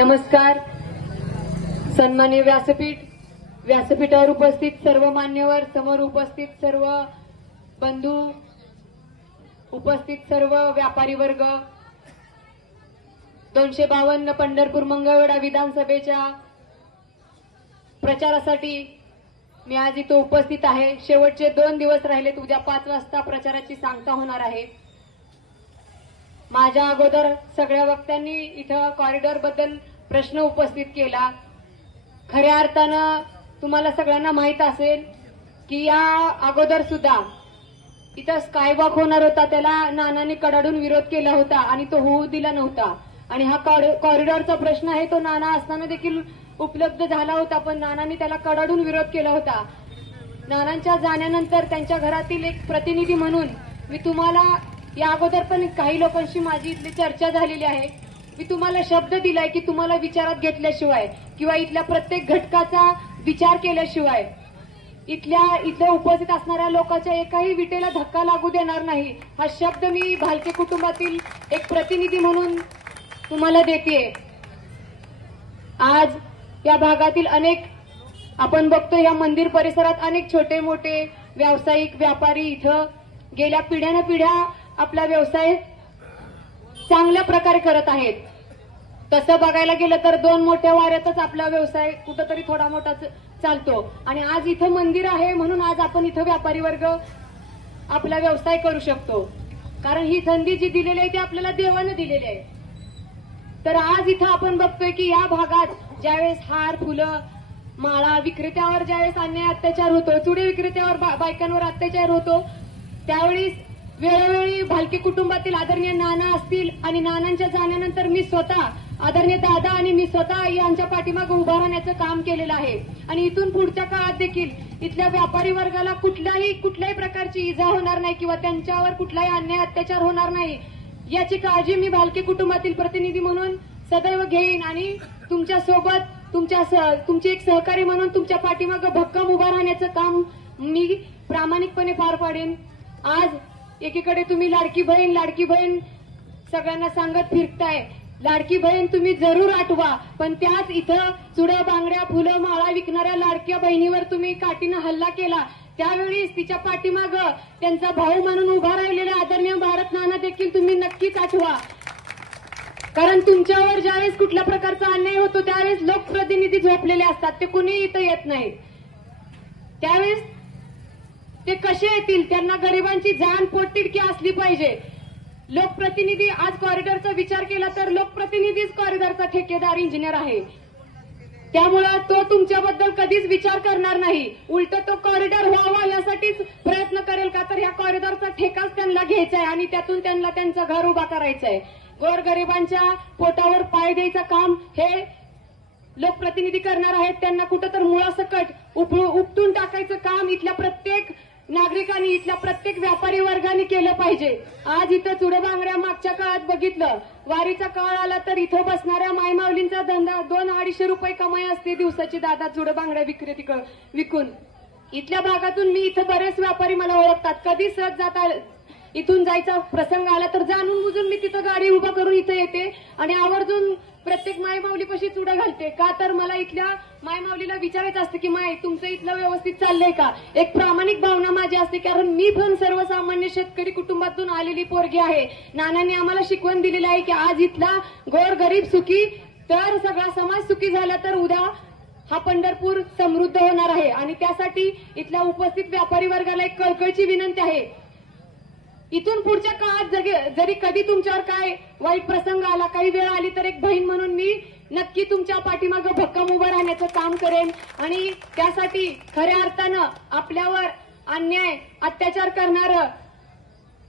नमस्कार. सन्माननीय व्यासपीठावर उपस्थित सर्व मान्यवर, समोर उपस्थित सर्व बंधू, उपस्थित सर्व व्यापारी वर्ग, 252 पंढरपूर मंगळवेढा विधानसभेच्या प्रचारासाठी मी आज इथे उपस्थित आहे. शेवटचे 2 दिवस राहिलेत. उद्या 5 वाजता प्रचाराची सांगता होणार आहे. माझ्या अगोदर सगळ्या वक्त्यांनी इथं कॉरिडॉर बद्दल प्रश्न उपस्थित केला. खऱ्या अर्थानं तुम्हाला सगळ्यांना माहित असेल की या अगोदर सुद्धा इथं स्कायवॉक होणार होता, त्याला नानांनी कडाडून विरोध केला होता आणि तो होऊ दिला नव्हता. आणि हा कॉरिडॉरचा प्रश्न आहे तो नाना असताना देखील उपलब्ध झाला होता, पण नानांनी त्याला कडाडून विरोध केला होता. नानांच्या जाण्यानंतर त्यांच्या घरातील एक प्रतिनिधी म्हणून मी तुम्हाला या अगोदर पण काही लोकांशी माझी इथली चर्चा झालेली आहे. मी तुम्हाला शब्द दिलाय की तुम्हाला विचारात घेतल्याशिवाय किंवा इथल्या प्रत्येक घटकाचा विचार केल्याशिवाय इथल्या उपस्थित असणाऱ्या लोकांच्या एकाही विटेला धक्का लागू देणार नाही. हा शब्द मी भालके कुटुंबातील एक प्रतिनिधी म्हणून तुम्हाला देतेय. आज या भागातील अनेक आपण बघतो, या मंदिर परिसरात अनेक छोटे मोठे व्यावसायिक व्यापारी इथं गेल्या पिढ्यानं पिढ्या आपला व्यवसाय चांगल्या प्रकारे करत आहेत. तसं बघायला गेलं तर 2 मोठ्या वाऱ्यातच आपला व्यवसाय कुठंतरी थोडा मोठा चालतो. आणि आज इथं मंदिर आहे म्हणून आज आपण इथं व्यापारी वर्ग आपला व्यवसाय करू शकतो. कारण ही संधी जी दिलेली आहे ती आपल्याला देवानं दिलेली आहे. तर आज इथं आपण बघतोय की या भागात ज्यावेळेस हार, फुलं, माळा विक्रेत्यावर ज्यावेळेस अन्याय अत्याचार होतो, चुडे विक्रेत्यावर बायकांवर अत्याचार होतो, त्यावेळी वेळोवेळी भालके कुटुंबातील आदरणीय नाना असतील आणि नानांच्या जाण्यानंतर मी स्वतः आदरणीय दादा आणि मी स्वतः यांच्या पाठीमागे उभा राहण्याचं काम केलेलं आहे. आणि इथून पुढच्या काळात देखील इथल्या व्यापारी वर्गाला कुठल्याही प्रकारची इजा होणार नाही किंवा त्यांच्यावर कुठलाही अन्याय अत्याचार होणार नाही याची काळजी मी भालके कुटुंबातील प्रतिनिधी म्हणून सदैव घेईन. आणि तुमच्या सोबत तुमचे एक सहकारी म्हणून तुमच्या पाठीमागे भक्कम उभा राहण्याचं काम मी प्रामाणिकपणे पार पाडेन. आज एकीकडे तुम्ही लाडकी बहीण सगळ्यांना सांगत फिरताय. लाडकी बहीण तुम्ही जरूर आठवा, पण त्याच इथं चुड्या, बांगड्या, फुलं, माळा विकणाऱ्या लाडक्या बहिणीवर तुम्ही काठीनं हल्ला केला. त्यावेळी तिच्या पाठीमागं त्यांचा भाऊ म्हणून उभा राहिलेला आदरणीय भारत नाना देखील तुम्ही नक्कीच आठवा. कारण तुमच्यावर ज्यावेळेस कुठल्या प्रकारचा अन्याय होतो त्यावेळेस लोकप्रतिनिधी झोपलेले असतात, ते कुणी इथं येत नाहीत. त्यावेळेस ते कसे येतील? त्यांना गरिबांची जाण पोटतिडकी असली पाहिजे. लोकप्रतिनिधी आज कॉरिडॉरचा विचार केला तर लोकप्रतिनिधीच कॉरिडॉरचा ठेकेदार इंजिनियर आहे. त्यामुळे तो तुमच्याबद्दल कधीच विचार करणार नाही. उलट तो कॉरिडॉर व्हावा यासाठीच प्रयत्न करेल. का तर ह्या कॉरिडॉरचा ठेकाच त्यांना घ्यायचा आहे आणि त्यातून त्यांना त्यांचं घर उभा करायचं आहे. गोरगरिबांच्या पोटावर पाय द्यायचं काम हे लोकप्रतिनिधी करणार आहेत. त्यांना कुठं तर मुळासकट उपटून टाकायचं काम इथल्या प्रत्येक नागरिकांनी, इथल्या प्रत्येक व्यापारी वर्गाने केलं पाहिजे. आज इथं चुडबांगड्या मागच्या काळात बघितलं, वारीचा काळ आला तर इथं बसणाऱ्या मायमाऊलींचा धंदा 200-250 रुपये कमाई असते दिवसाची. दादा चुडबांगड्या विकून इथल्या भागातून मी इथं बरेच व्यापारी मला ओळखतात. कधी सहज जाता इथून जायचा प्रसंग आला तर जाणून बुजून मी तिथं गाडी उभा करून इथं येते आणि आवर्जून प्रत्येक मायमाऊलीपाशी चुडा घालते. का तर मला इथल्या मायमाऊलीला विचारायचं असतं की माय तुमचं इथलं व्यवस्थित चाललंय का. एक प्रामाणिक भावना माझी असते, कारण मी पण सर्वसामान्य शेतकरी कुटुंबातून आलेली पोरगी आहे. नानांनी आम्हाला शिकवण दिलेली आहे की आज इथला गोर गरीब सुखी तर सगळा समाज सुखी झाला तर उद्या हा पंढरपूर समृद्ध होणार आहे. आणि त्यासाठी इथल्या उपस्थित व्यापारी वर्गाला एक कळकळीची विनंती आहे. इथून पुढच्या काळात जरी कधी तुमच्यावर काय वाईट प्रसंग आला, काही वेळ आली तर एक बहीण म्हणून मी नक्की तुमच्या पाठीमागं भक्कम उभं राहण्याचं काम करेन. आणि त्यासाठी खऱ्या अर्थानं आपल्यावर अन्याय अत्याचार करणारं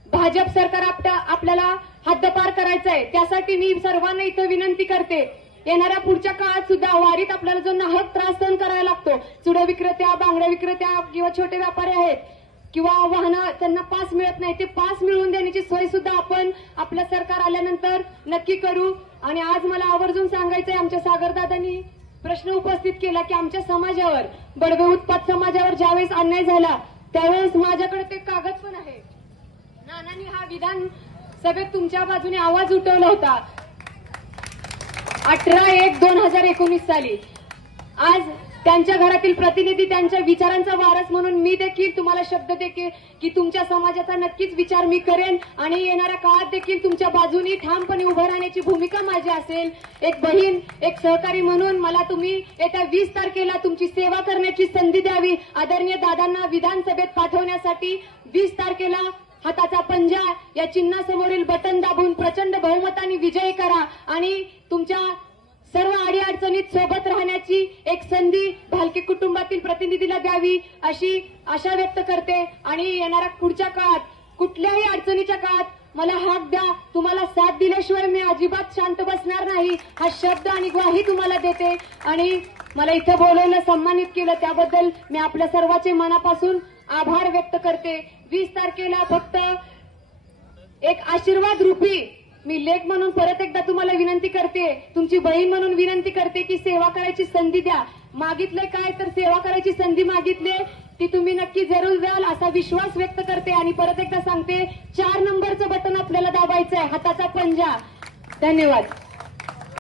भाजप सरकार आपल्याला हद्दपार करायचंय. त्यासाठी मी सर्वांना इथं विनंती करते, येणाऱ्या पुढच्या काळात सुद्धा वारीत आपल्याला जो नाहक त्रास सहन करायला लागतो, चुडा विक्रेत्या, बांगड्या विक्रेत्या किंवा छोटे व्यापारी आहेत किंवा वाहनं त्यांना पास मिळत नाही, ते पास मिळवून देण्याची सोय सुद्धा आपण आपलं सरकार आल्यानंतर नक्की करू. आणि आज मला आवर्जून सांगायचंय, आमच्या सागरदादांनी प्रश्न उपस्थित केला की आमच्या समाजावर, बडवे उत्पात समाजावर ज्यावेळेस अन्याय झाला त्यावेळेस माझ्याकडे ते कागद पण आहे. नानांनी हा विधान सभेत तुमच्या बाजूने आवाज उठवला होता. 18/1/2019 साली. आज त्यांच्या घरातील प्रतिनिधी, त्यांच्या विचारांचा वारस म्हणून मी देखील तुम्हाला शब्द देते की तुमच्या समाजाचा नक्कीच विचार मी करेन आणि येणाऱ्या काळात देखील तुमच्या बाजूनी ठामपणे उभं राहण्याची भूमिका माझी असेल. एक बहीण, एक सहकारी म्हणून मला तुम्ही येत्या 20 तारखेला तुमची सेवा करण्याची संधी द्यावी. आदरणीय दादांना विधानसभेत पाठवण्यासाठी 20 तारखेला हाताचा पंजा या चिन्हासमोरील बटन दाबून प्रचंड बहुमताने विजय करा आणि तुमच्या सर्व अडीअडचणीत सोबत राहण्याची एक संधी भालके कुटुंबातील प्रतिनिधीला द्यावी अशी आशा व्यक्त करते. आणि येणाऱ्या पुढच्या काळात कुठल्याही अडचणीच्या काळात मला हाक द्या. तुम्हाला साथ दिल्याशिवाय मी अजिबात शांत बसणार नाही हा शब्द आणि ग्वाही तुम्हाला देते. आणि मला इथं बोलवलं, सन्मानित केलं त्याबद्दल मी आपल्या सर्वांचे मनापासून आभार व्यक्त करते. 20 तारखेला फक्त एक आशीर्वाद रूपी मी लेख म्हणून परत एकदा तुम्हाला विनंती करते, तुमची बहीण म्हणून विनंती करते की सेवा करायची संधी द्या. मागितले काय तर सेवा करायची संधी मागितले ती तुम्ही नक्की जरूर द्याल असा विश्वास व्यक्त करते. आणि परत एकदा सांगते, 4 नंबरचं बटन आपल्याला दाबायचं आहे, हाताचा पंजा. धन्यवाद.